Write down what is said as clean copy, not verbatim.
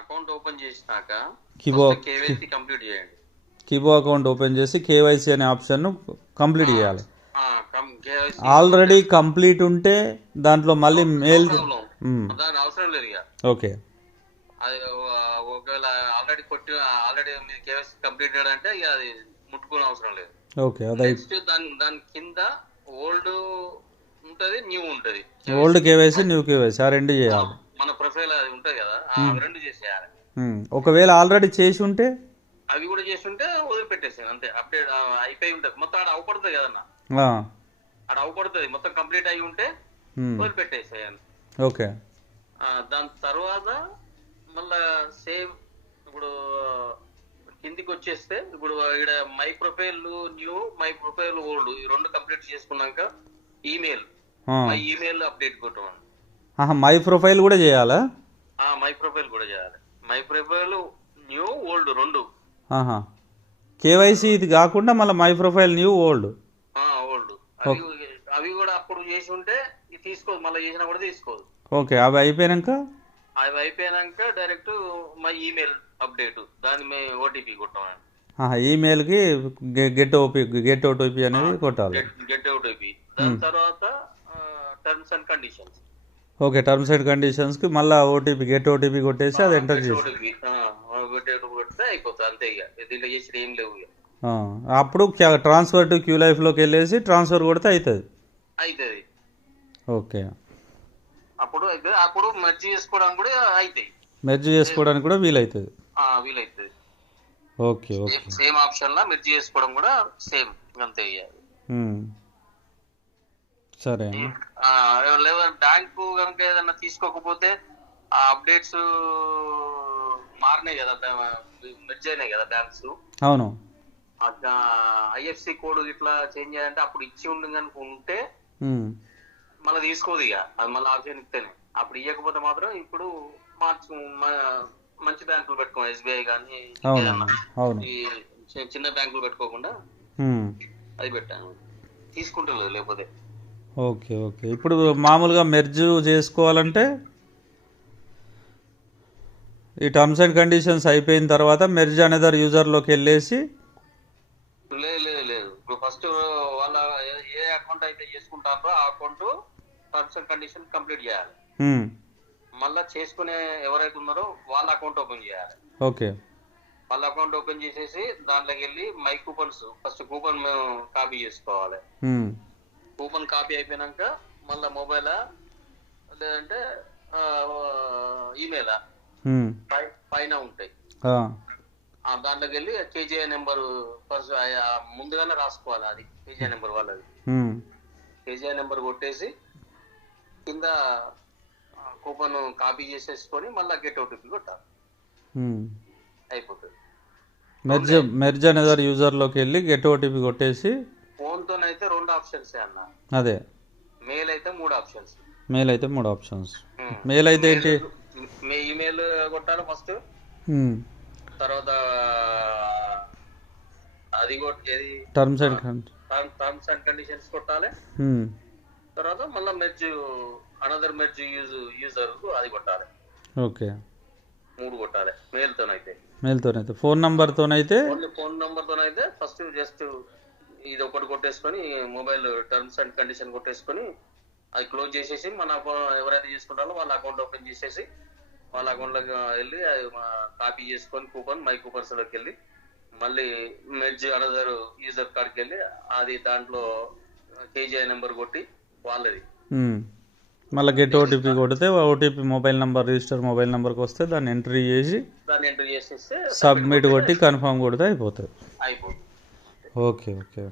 Account open చేసినాక కిబో KYC complete చేయండి. కిబో account open చేసి కేవైసీ అనే ఆప్షన్ను కంప్లీట్ చేయాలి. కేవైసీ ఆల్రెడీ కంప్లీట్ ఉంటే దాంట్లో మళ్ళీ మెయిల్. దాని అవసరం లేదు ఇక. ఓకే. అది ఒకవేళ ఆల్రెడీ మీరు కేవైసీ కంప్లీట్ అంటే ఇక అది ముట్టుకునే అవసరం లేదు. ఓకే. నెక్స్ట్ దాని కింద ఓల్డ్ ఉంటది, న్యూ ఉంటది. ఓల్డ్ కేవైసీ, న్యూ కేవైసీ ఆ రెండు చేయాలి. మన ప్రొఫైల్ అది ఉంటది కదా, రెండు చేసేయాలి. ఒకవేళ ఆల్రెడీ చేసి ఉంటే అవి కూడా చేసి ఉంటే వదిలిపెట్టేసాను అంతే. అప్డేట్ అయిపోయి ఉంటది మొత్తం. ఆడ అవపడుతుంది కదన్నా, ఆడ అవపడుతుంది మొత్తం కంప్లీట్ అయి ఉంటే వదిలిపెట్టేసాను. ఓకే. దాని తర్వాత మళ్ళా సేవ్ ఇప్పుడు కిందికి వచ్చేస్తే ఇప్పుడు ఇక్కడ my profile new, my profile old ఈ రెండు కంప్లీట్ చేసుకున్నాక ఈమెయిల్, మై ఈమెయిల్ అప్డేట్ కొట్టమండి. మై ప్రొఫైల్ కూడా చేయాలా? మై ప్రొఫైల్ కూడా చేయాలి. మై ప్రొఫైల్ న్యూ ఓల్డ్ రెండు. కేవైసీ ఇది కాకుండా మళ్ళీ my profile new old. Old అవి కూడా అప్పుడు చేసి ఉంటే తీసుకోదు, మళ్ళీ చేసినా కూడా తీసుకోదు. ఓకే. అవి అయిపోయాక డైరెక్ట్ మై ఈమెయిల్ అప్డేట్ దాని ఓటీపీ కొట్టామండి. ఈమెయిల్కి గెట్ ఓటీపీ అనేది కొట్టాలి. Get OTP. దాని తర్వాత terms and conditions. Okay. Terms and కండిషన్స్కి మళ్ళీ ఓటీపీ గెట్ ఓటీపీ కొట్టేసి అది ఎంటర్ చేసి కొడితే అయిపోతుంది అంతే. ఇక దీంట్లో చేసి ఏం లేవు. అప్పుడు ట్రాన్స్ఫర్ టు క్యూ లైఫ్లోకి వెళ్ళేసి ట్రాన్స్ఫర్ కొడితే అవుతుంది. ఓకే. అప్పుడు మెర్జ్ చేసుకోవడానికి కూడా అవుతాయి. మెర్జ్ చేసుకోవడానికి కూడా వీలవుతుంది. ఓకే. ఓకే. సేమ్ ఆప్షన్ లా మెర్జ్ చేసుకోవడం కూడా సేమ్ అంతే. సరే. బ్యాంకు కనుక ఏదన్నా తీసుకోకపోతే ఆ అప్డేట్స్ మారినాయి కదా, మెర్జ్ అయినాయి కదా బ్యాంక్స్. అవును. ఐఎఫ్సి కోడ్ ఇట్లా చేంజ్ చేయాలంటే అప్పుడు ఇచ్చి ఉంటే మళ్ళీ తీసుకోదు. ఇక అది మళ్ళీ ఆప్షన్ ఇస్తేనే. అప్పుడు ఇవ్వకపోతే మాత్రం ఇప్పుడు మంచి బ్యాంకులు పెట్టుకోండి, ఎస్బీఐ కానీ చిన్న బ్యాంకులు పెట్టుకోకుండా అది పెట్టాను, తీసుకుంటలేదు లేకపోతే. ఓకే. ఓకే. ఇప్పుడు మామూలుగా మెర్జ్ చేసుకోవాలంటే ఈ టర్మ్స్ అండ్ కండిషన్స్ అయిపోయిన తర్వాత మెర్జ్ అనదర్ యూజర్లోకి వెళ్ళేసి లేదు ఇప్పుడు ఫస్ట్ వాళ్ళ ఏ అకౌంట్ అయితే చేసుకుంటారో ఆ account terms and condition complete చేయాలి. మళ్ళా చేసుకునే ఎవరైతే ఉన్నారో వాళ్ళ అకౌంట్ ఓపెన్ చేయాలి. ఓకే. వాళ్ళ అకౌంట్ ఓపెన్ చేసేసి దాంట్లోకి వెళ్ళి my coupons first coupon copy చేసుకోవాలి. కూపన్ కాపీ అయిపోయినాక మళ్ళీ మొబైలా లేదంటే ఈమెయిలా పైన ఉంటాయి. దాంట్లోకి వెళ్ళి కేజీఐ నెంబర్ ఫస్ట్ ముందుగానే రాసుకోవాలి. అది కేజీఐ నెంబర్ వాళ్ళది. కేజీఐ నెంబర్ కొట్టేసి కింద కూపన్ కాపీ చేసేసుకొని మళ్ళీ గెట్ ఓటీపీ కొట్టాలి, అయిపోతుంది. మెర్జ్ అనదర్ యూజర్లోకి వెళ్ళి గెట్ ఓటీపీ కొట్టేసి ఫోన్తోనైతే 2 ఆప్షన్స్ అన్న. అదే. మెయిల్ అయితే 3 ఆప్షన్స్. మెయిల్ అయితే ఏంటి? ఈమెయిల్ కొట్టాలి ఫస్ట్, తర్వాత అది టర్మ్స్ అండ్ కండిషన్స్ కొట్టాలి, తర్వాత మళ్ళీ అనదర్ మెర్జ్ యూజర్ అది కొట్టాలి. ఓకే. 3 కొట్టాలి మెయిల్తోనైతే. ఫోన్ నంబర్తోనైతే ఫస్ట్ జస్ట్ ఇది ఒకటి కొట్టేసుకొని మొబైల్ టర్మ్స్ అండ్ కండిషన్ కొట్టేసుకొని అది క్లోజ్ చేసేసి మన ఎవరైతే చేసుకుంటారో వాళ్ళ అకౌంట్ ఓపెన్ చేసేసి వాళ్ళ అకౌంట్లోకి వెళ్ళి అది కాపీ చేసుకొని కూపన్ మై కూపన్స్లోకి వెళ్ళి మళ్ళీ మెర్జ్ అనదర్ యూజర్ కార్డ్కి వెళ్ళి అది దాంట్లో కేజీఐ నెంబర్ కొట్టి వాళ్ళది మళ్ళీ గెట్ ఓటీపీ కొడితే ఓటీపీ రిజిస్టర్ మొబైల్ నెంబర్కి వస్తే దాన్ని ఎంట్రీ చేసేస్తే సబ్మిట్ కొట్టి కన్ఫర్మ్ కొడితే అయిపోతుంది. ఓకే. ఓకే.